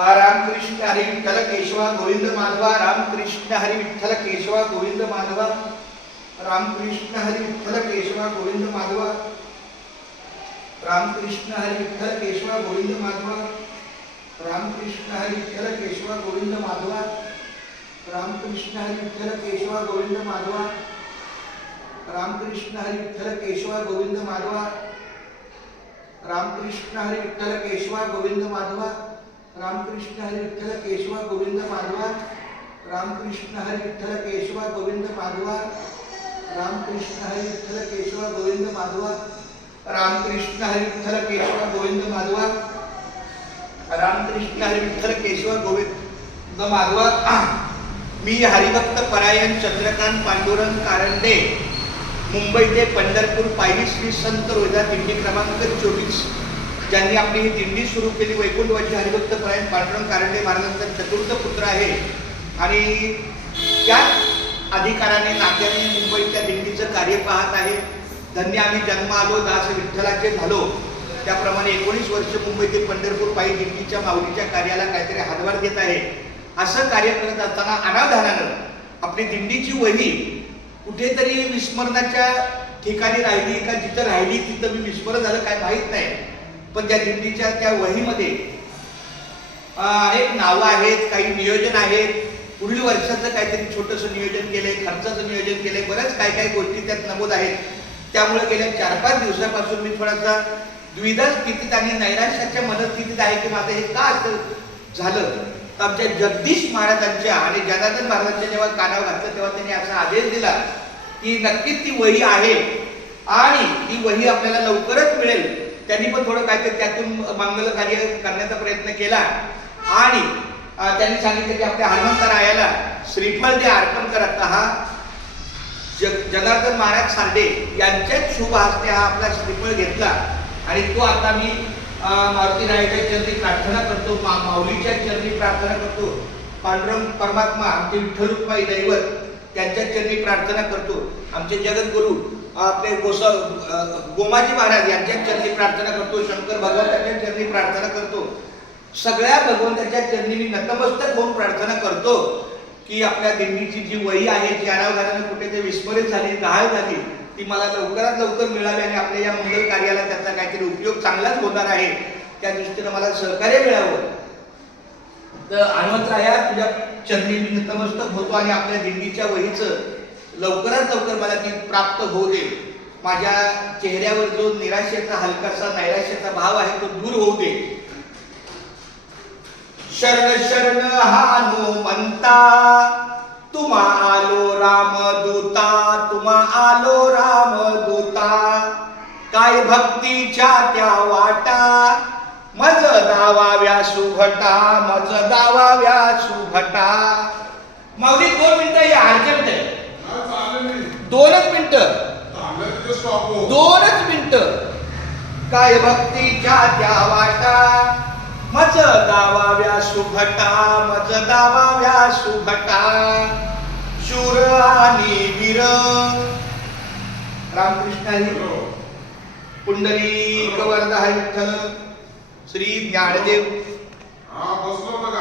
रामकृष्ण हरी विठ्ठल केशवा गोविंद माधवा रामकृष्ण हरी विठ्ठल केशवा गोविंद माधवा रामकृष्ण हरी विठ्ठल केशवा गोविंद माधवा रामकृष्ण हरी विठ्ठल केशवा गोविंद माधवा रामकृष्ण हरी विठ्ठल केशवा गोविंद माधवा रामकृष्ण हरी विठ्ठल केशवा गोविंद माधवा रामकृष्ण हरी विठ्ठल केशवा गोविंद माधवा रामकृष्ण हरी विठ्ठल केशवा गोविंद माधवा रामकृष्ण हरी विठ्ठल केशवा गोविंद माधवा रामकृष्ण हरी विठ्ठल केशवा गोविंद माधवा रामकृष्ण हरी विठ्ठल केशवा गोविंद माधवा रामकृष्ण हरी विठ्ठल केशवा गोविंद माधवा रामकृष्ण हरी विठ्ठल केशवा गोविंद माधवा मी हरिभक्त परायण चंद्रकांत पांडुरंग कारंडे मुंबई ते पंढरपूर पायरी श्री संत रोहिदास दिंडी क्रमांक 24 ज्यांनी आपली ही दिंडी सुरू केली वैकुंठवासी हरिभक्त परायण पांडुरंग कारंडे महाराजांचा चतुर्थ पुत्र आहे आणि त्याच अधिकाराने नात्याने मुंबईच्या दिंडीचं कार्य पाहत आहे. धन्य आम्ही जन्म आलो दास विठ्ठलाचे झालो. त्याप्रमाणे 19 वर्ष मुंबई ते पंढरपूर पायी दिंडीच्या माऊलीच्या कार्याला काहीतरी हातभार देत आहे. असं कार्य करत असताना अनावधानानं आपली दिंडीची वही कुठेतरी विस्मरणाच्या ठिकाणी राहिली का जिथं राहिली तिथं मी विस्मरण झालं काय माहीत नाही. पण त्या दिंडीच्या त्या वहीमध्ये अनेक नावं आहेत, काही नियोजन आहेत, पुढील वर्षाचं काहीतरी छोटंसं नियोजन केलंय, खर्चाचं नियोजन केलंय, बऱ्याच काय काय गोष्टी त्यात नमूद आहेत. त्यामुळे गेल्या 4-5 दिवसापासून मी थोडासा द्विधा स्थितीत आणि नैराश्याच्या मनस्थितीत आहे की माझं हे का असं झालं. तर आमच्या जगदीश महाराजांच्या आणि जनार्दन महाराजांच्या जेव्हा कानावर घातलं तेव्हा त्यांनी असा आदेश दिला की नक्कीच ती वही आहे आणि ती वही आपल्याला लवकरच मिळेल. त्यांनी पण थोडं काहीतरी त्यातून मंगल कार्य करण्याचा प्रयत्न केला आणि त्यांनी सांगितलं की आपल्या हनुमंतरायाला श्रीफळ दे अर्पण करत हा जनार्दन महाराज सार्डे यांच्याच शुभ हस्ते हा आपला श्रीफळ घेतला आणि तो आता मी मारुतीरायाच्या चरणी प्रार्थना करतो, माऊलीच्या चरणी प्रार्थना करतो, पांडुरंग परमात्मा आमचे विठ्ठल रुक्माई दैवत त्यांच्या चरणी प्रार्थना करतो, आमचे जगद्गुरु आपले गोमाजी महाराज यांच्या चरणी प्रार्थना करतो, शंकर भगवंताच्या चरणी प्रार्थना करतो. सगळ्या भगवंताच्या चरणी मी नतमस्तक होऊन प्रार्थना करतो की आपल्या दिंडीची जी वही आहे जी अनावधानाने कुठे ते विस्मरित झाली, गहाळ झाली, ती मला लवकरात लवकर मिळावी आणि आपल्या या मंगल कार्याला त्याचा काहीतरी उपयोग चांगलाच होणार आहे. त्या दृष्टीनं मला सहकार्य मिळावं. तर हनुमंतराया तुझ्या चरणी मी नतमस्तक होतो आणि आपल्या दिंडीच्या वहीचं लवकरात लवकर मला ती प्राप्त होऊ दे. माझ्या चेहऱ्यावर जो निराशेचा हलकासा नैराश्याचा भाव आहे तो दूर होऊ दे. शरण शरण हनुमंता तुम्हा आलो रामदूता तुम्हा आलो रामदूता काय भक्तीच्या त्या वाटा मज दावाव्या सुभटा मज दावाव्या सुभटा. माऊली 2 मिनिटं या अर्जंट आहे. 2च मिनिटं 2च मिनिटं. काय भक्तीच्या त्या वाटा मज दावाव्या सुभटा मज दावाव्या सुभटा शूर आणि वीर. रामकृष्ण हरी पुंडलिक वरदा विठ्ठल श्री ज्ञानदेव. बसलो बघा